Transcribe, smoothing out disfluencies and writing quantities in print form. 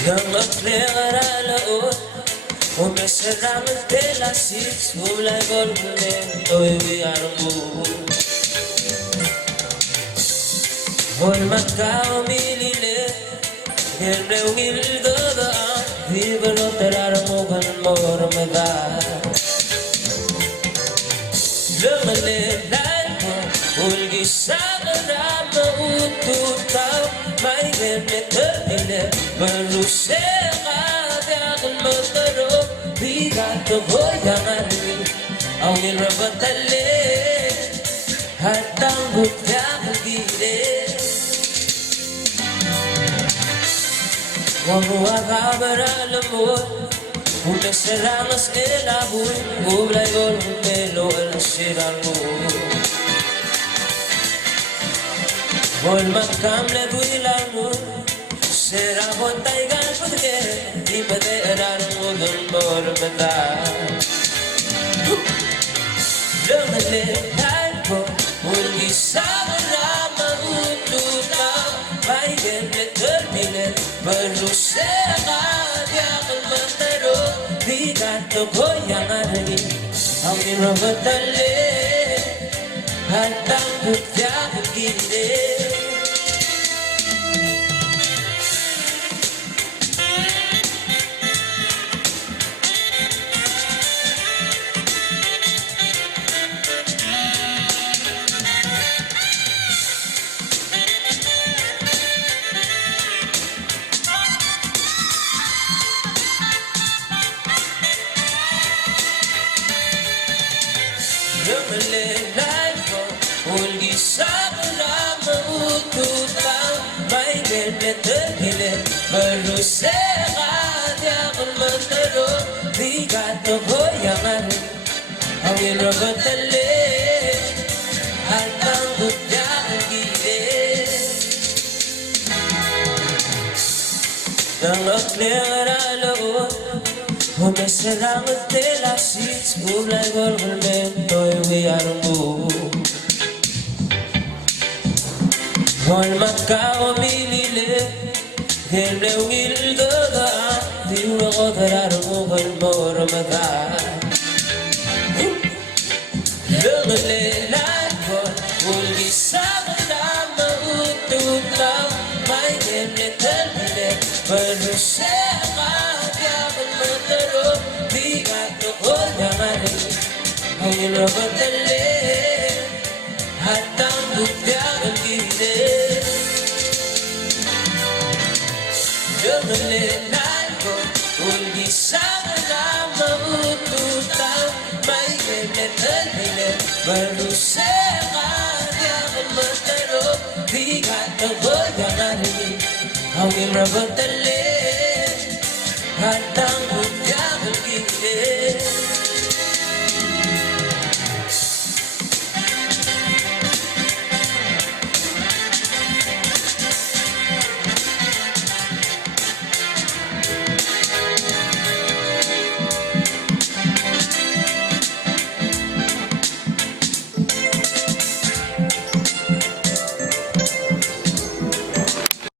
Yang akleran laot Umeserang pelasis Mulai golgulen Toy biar mo Hol makao milile Hirrew gilgada Vivalo terar mo kan mormada Lumalilay mo Ulgi sa karama Ututaw May ganit Maruseka Diakan mataro Bigato goyangan Ang irabatali Hatang butyakan gile Wamuha baralamon Una seramas elabun Gulay golumelo Al sirano Gol makam na duilangon Será bontaigan porque Di pati adarang ulan mormada Lumalilay ko Ulgi sa marama Ututaw May ganit terminet Maruseka Diakan mataro Di gato goyangan Ang irabatali At ang butyakan gilid Lumalilay ko Ulgi sa karama Ututaw May ganit terminet Maruseka Diakan mataro Bigato goyangan Ang irabatali At ang butyakan gilid Nang akleran laot Umeserang pelasis Mulai golgulen Toy biar mo Hol makao milile Hirrew gilgada Diwa ko tararong ukal mormada Lumalilay ko Ulgi sa karama Ututaw May ganit terminet Maruseka Diakan mataro Bigato goyangan Ang irabatali At ang butyakan gilid Lumalilay ko Ulgi sa karama Ututaw May ganit terminet Maruseka Diakan mataro Bigato goyangan Ang irabatali At